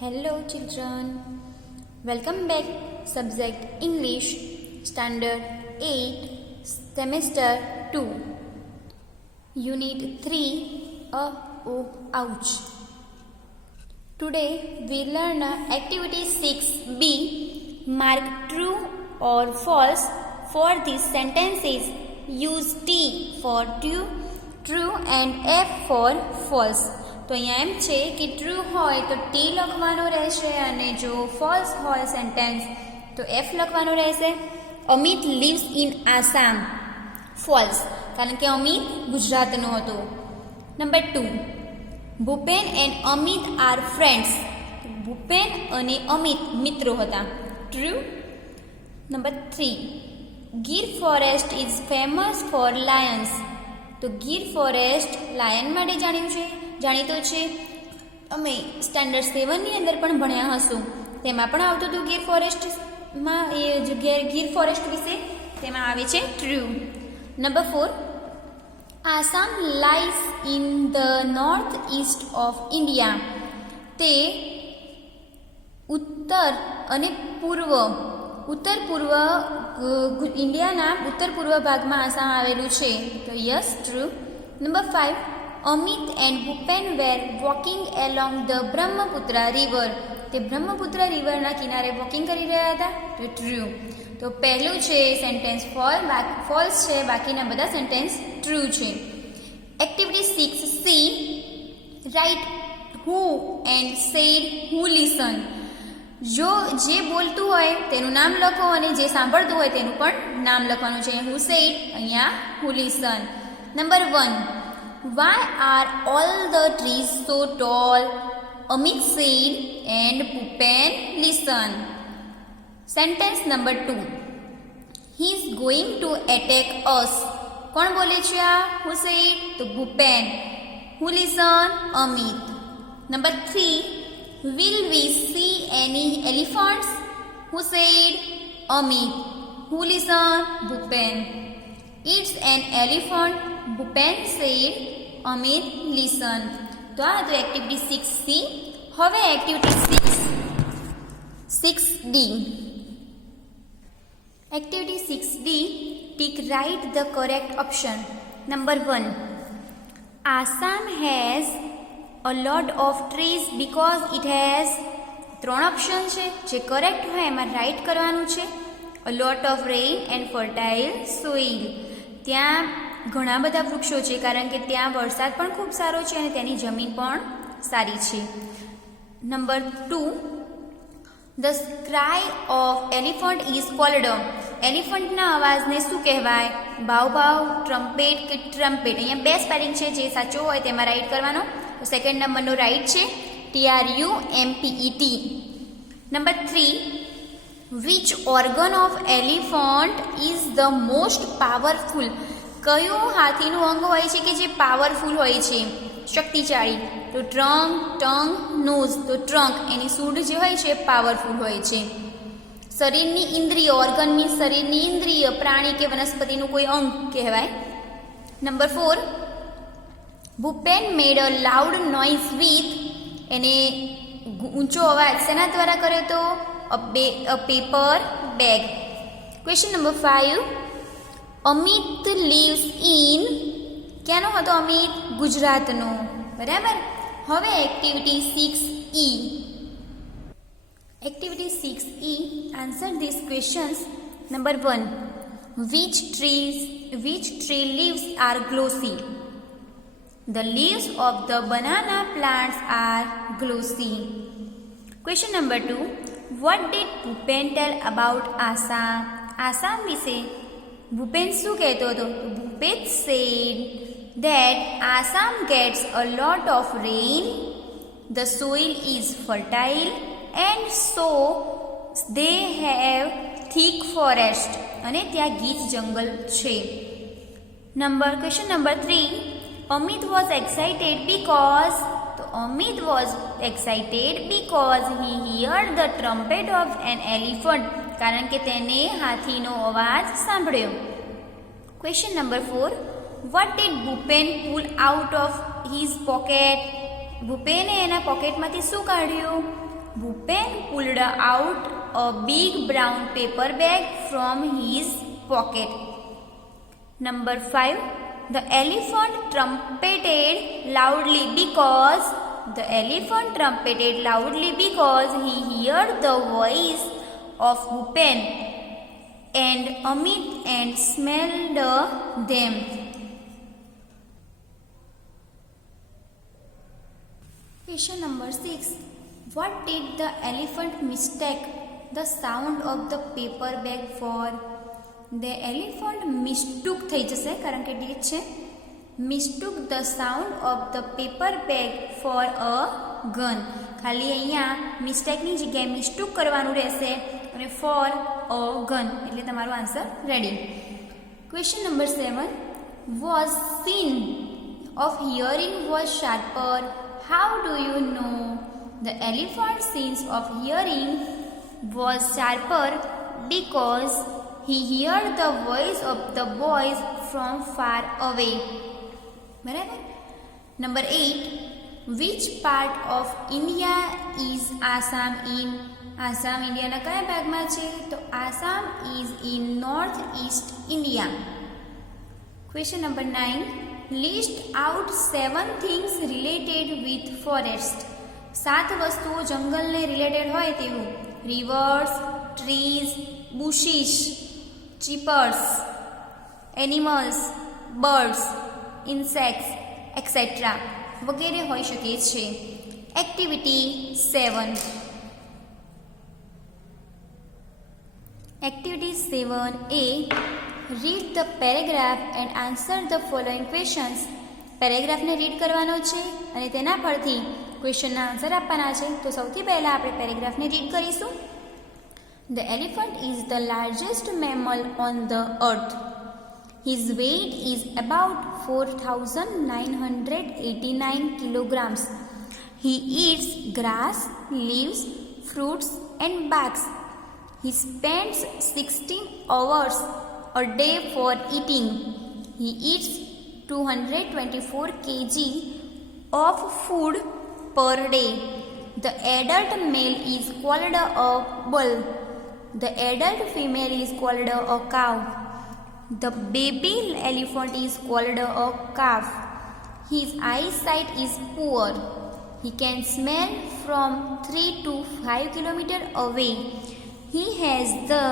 Hello children, welcome back. Subject English, Standard 8, Semester 2, Unit 3, Ouch. Today we learn Activity 6b, mark true or false for these sentences. Use T for true and F for false. તો અહીંયા એમ છે કે true હોય તો T લખવાનો રહેશે અને જો ફોલ્સ હોય સેન્ટેન્સ તો એફ લખવાનો રહેશે. Amit lives in Assam. False, કારણ કે અમિત ગુજરાતનો હતો. Number 2, Bhupen and Amit are friends. Bhupen અને અમિત મિત્રો હતા. True. Number 3, Gir forest is famous for Lions. તો ગીર ફોરેસ્ટ લાયન માટે જાણીતો છે. અમે સ્ટાન્ડર્ડ 7ની અંદર પણ ભણ્યા હશું, તેમાં પણ આવતું હતું ગીર ફોરેસ્ટમાં, એ જગ્યાએ ગીર ફોરેસ્ટ વિશે તેમાં આવે છે true. Number 4, Assam lies in the north east of India. તે ઉત્તર પૂર્વ ઇન્ડિયાના ઉત્તર પૂર્વ ભાગમાં આસામ આવેલું છે. તો yes, true. Number 5, Amit and Bhupen were walking along the Brahmaputra river. તે બ્રહ્મપુત્રા રિવરના કિનારે વોકિંગ કરી રહ્યા હતા. તો ટ્રુ. તો પહેલું છે સેન્ટેન્સ ફોલ્સ છે, બાકીના બધા સેન્ટેન્સ ટ્રુ છે. Activity 6C, write who and said who listen. જો જે બોલતું હોય તેનું નામ લખો અને જે સાંભળતું હોય તેનું પણ નામ લખવાનું છે. હુ સેડ, અહીંયા હુ listen. Number 1, why are all the trees so tall? Amit said and Bhupen listened. Sentence number 2, he is going to attack us. કોણ બોલે છે આ? Who said? તો Bhupen. Who listened? Amit. Number 3, will we see any elephants? Who said? Amit. Who listened? Bhupen. It's an elephant. Bhupen said. Amit listen. તો આ હતું activity 6C. હવે activity 6D. Activity 6D, tick right the correct option. Number 1, Assam has a lot of trees because it has. 3 option છે, જે correct હોય એમાં right કરવાનું છે. A lot of rain and fertile soil. ત્યાં ઘણા બધા વૃક્ષો છે, કારણ કે ત્યાં વરસાદ પણ ખૂબ સારો છે અને તેની જમીન પણ સારી છે. Number 2, the cry of elephant is called. એલિફન્ટના અવાજને શું કહેવાય? ભાવ, ટ્રમ્પેટ કે ટ્રમ્પેટ. અહીંયા 2 સ્પેલિંગ છે, જે સાચો હોય તેમાં રાઇટ કરવાનો. તો સેકન્ડ નંબરનો રાઇટ છે, TRUMPET. Number 3, which organ of elephant is the most powerful. કયું હાથીનું અંગ હોય છે કે જે પાવરફુલ હોય છે, શક્તિશાળી? તો ટ્રંક, ટંગ, નોઝ. તો ટ્રંક, એની સૂંઢ જે હોય છે પાવરફુલ હોય છે. શરીરની ઇન્દ્રિય, ઓર્ગન મીન્સ શરીરની ઇન્દ્રિય, પ્રાણી કે વનસ્પતિનું કોઈ અંગ કહેવાય. Number 4, Bhupen made a loud noise with. એને ઊંચો અવાજ શેના દ્વારા કરે? તો a paper bag. Question number 5, Amit lives in. ક્યાંનો હતો અમિત? ગુજરાતનો. બરાબર. હવે activity 6E. Activity 6E, answer this questions. Number 1, which tree leaves are glossy? The leaves of the banana plants are glossy. Question number 2, what did Bhupen tell about Assam? Assam વિશે ભૂપેન શું કહેતો હતો? Bhupen said that Assam gets a lot of rain, the soil is fertile and so they have thick forest. અને ત્યાં ગીચ જંગલ છે. Question number 3, Amit was excited because. તો Amit was excited because he heard the trumpet of an elephant. કારણ કે તેને હાથીનો અવાજ સાંભળ્યો. Question number 4, what did Bhupen pull out of his pocket? ભૂપેને એના પોકેટમાંથી શું કાઢ્યું? Bhupen pulled out a big brown paper bag from his pocket. Number 5. The elephant trumpeted loudly because he heard the voice of Bhupen and Amit and smelled them. Question number 6. What did the elephant mistake the sound of the paper bag for? The elephant mistook થઈ જશે કારણ કે did છે. Mistook the sound of the paper bag for a gun. ખાલી અહીંયા મિસ્ટેકની જગ્યાએ મિસ્ટુક કરવાનું રહેશે અને for a gun એટલે તમારો answer ready. Question number 7. Was sin of hearing was sharper? How do you know? The elephant's sense of hearing was sharper because he heard the voice of the boys from far away. બરાબર. Number 8. Which part of India is Assam in? Assam ઇન્ડિયાના કયા ભાગમાં છે? તો Assam is in north east India. Question number 9. List out 7 things related with forest. 7 વસ્તુઓ જંગલને related હોય તેવું. Rivers, trees, bushes, cheepers, animals, birds, insects, etc. વગેરે હોઈ શકે છે. Activity 7. Activity 7A. Read the paragraph and answer the following questions. પેરેગ્રાફને read કરવાનો છે અને તેના પરથી ક્વેશ્ચનના આન્સર આપવાના છે. તો સૌથી પહેલાં આપણે પેરેગ્રાફને રીડ કરીશું. The elephant is the largest mammal on the earth. His weight is about 4,989 kilograms. He eats grass, leaves, fruits and bugs. He spends 16 hours a day for eating. He eats 224 kg of food per day. The adult male is called a bull. The adult female is called a cow. The baby elephant is called a calf. His eyesight is poor. He can smell from 3 to 5 kilometers away. He has the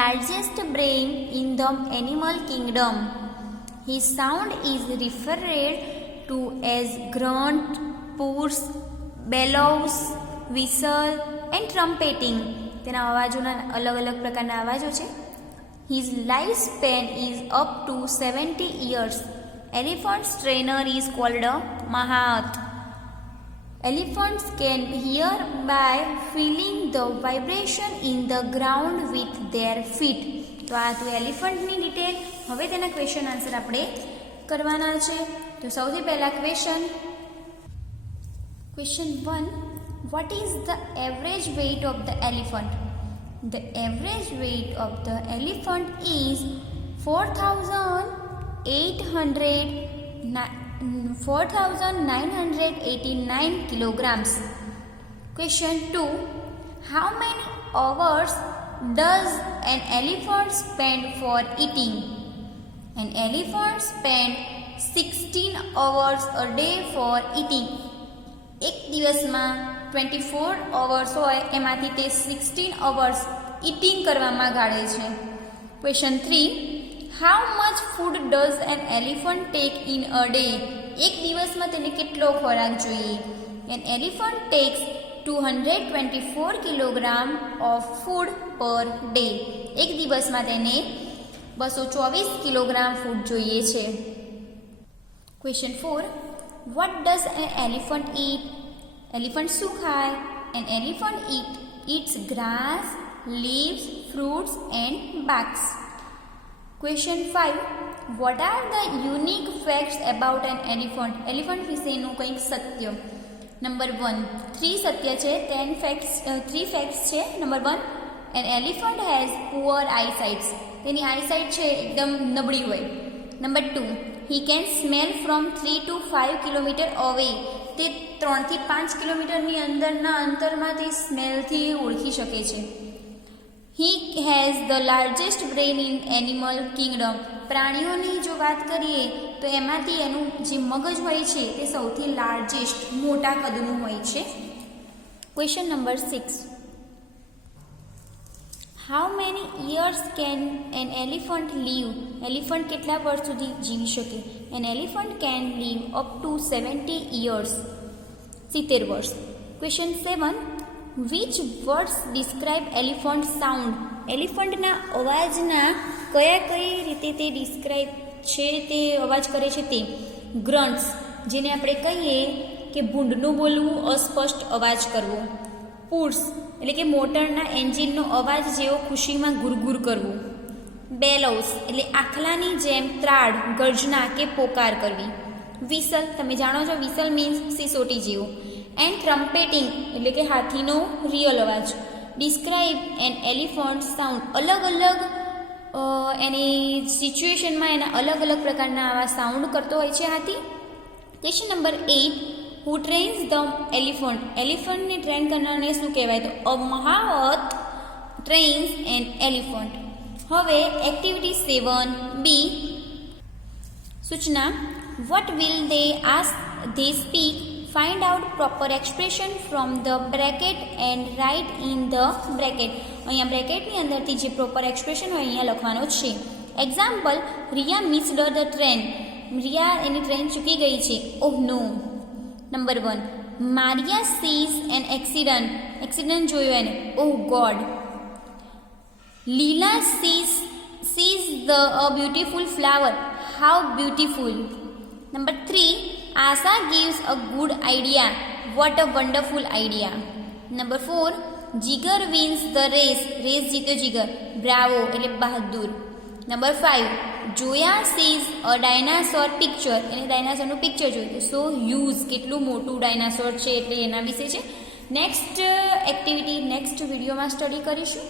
largest brain in the animal kingdom. His sound is referred to as grunt, purrs, bellows, whistle and trumpeting. તેના અવાજોના અલગ અલગ પ્રકારના અવાજો છે. His lifespan is up to 70 years. Elephant's trainer is called a Mahat. Elephants can hear by feeling the vibration in the ground with their feet. તો આ તો એલિફન્ટની detail. હવે તેના ક્વેશ્ચન આન્સર આપણે કરવાના છે. તો સૌથી પહેલા question 1. What is the average weight of the elephant? The average weight of the elephant is 4,989 kilograms. Question 2. How many hours does an elephant spend for eating? An elephant spends 16 hours a day for eating. એક દિવસમાં 24 hours હોય એમાંથી તે 16 hours eating કરવામાં ગાળે છે. Question 3. How much food does an elephant take in a day? એક દિવસમાં તેને કેટલો ખોરાક જોઈએ? An elephant takes 224 kilogram of food per day. એક દિવસમાં તેને 224 કિલોગ્રામ ફૂડ જોઈએ છે. Question 4. What does an elephant eat? Elephant શું ખાય? An elephant eats grass, leaves, fruits and bugs. Question 5. What are the unique facts about an elephant? Elephant વિશેનું કંઈક સત્ય. Number 1. 3 સત્ય છે. 3 facts છે. Number 1. An elephant has poor eyesight. તેની eyesight છે એકદમ નબળી હોય. Number 2. He can smell from 3 to 5 kilometers away. તે 3 થી 5 કિલોમીટરની અંદરના અંતરમાં તે સ્મેલથી ઓળખી શકે છે. He has the largest brain in animal Kingdom. પ્રાણીઓની જો વાત કરીએ તો એમાંથી એનું જે મગજ હોય છે તે સૌથી લાર્જેસ્ટ મોટા કદનું હોય છે. Question number 6. How many years can an elephant live? Elephant કેટલા વર્ષ સુધી જીવી શકે? An elephant can live up to 70 years. 70 વર્ષ. Question 7. Which words describe elephant sound? એલિફન્ટના અવાજના કઈ રીતે તે ડિસ્ક્રાઇબ છે, તે અવાજ કરે છે તે? ગ્રન્ટ્સ, જેને આપણે કહીએ કે ભૂંડનું બોલવું, અસ્પષ્ટ અવાજ કરવો. પુટ્સ એટલે કે મોટરના એન્જિનનો અવાજ જેવો ખુશીમાં ગુરગુર કરવું. બેલોવ્સ એટલે આખલાની જેમ ત્રાડ, ગર્જના કે પોકાર કરવી. વિસલ, તમે જાણો છો વિસલ મીન્સ સિસોટી જેવું. એન્ડ ટ્રમ્પેટિંગ એટલે કે હાથીનો રિયલ અવાજ. Describe an elephant sound. અલગ અલગ એની સિચ્યુએશનમાં એના અલગ અલગ પ્રકારના આવા સાઉન્ડ કરતો હોય છે હાથી. Question number 8. Who trains the elephant? એલિફન્ટને ટ્રેન કરનારને શું કહેવાય? તો a mahout trains an elephant. હવે એક્ટિવિટી 7B. સૂચના. What will they ask they speak? Find out proper expression from the bracket and write in the bracket. અહીંયા બ્રેકેટની અંદરથી જે પ્રોપર એક્સપ્રેશન હોય અહીંયા લખવાનો છે. Example. Riya missed the train. Riya એની ટ્રેન ચૂકી ગઈ છે. Oh no. Number 1. Maria sees an accident. Accident જોયો એને. Oh God. Leela sees the a beautiful flower. How beautiful. Number 3. Asha gives a good idea. What a wonderful idea. Number 4. Jigar wins the race. Race જીત્યો Jigar. Bravo એટલે બહાદુર. Number 5. જોયા sees a dinosaur picture. એને ડાયનાસોરનું picture જોયું. સો huge, કેટલું મોટું dinosaur છે એટલે એના વિશે છે. નેક્સ્ટ એક્ટિવિટી નેક્સ્ટ વિડીયોમાં સ્ટડી કરીશું.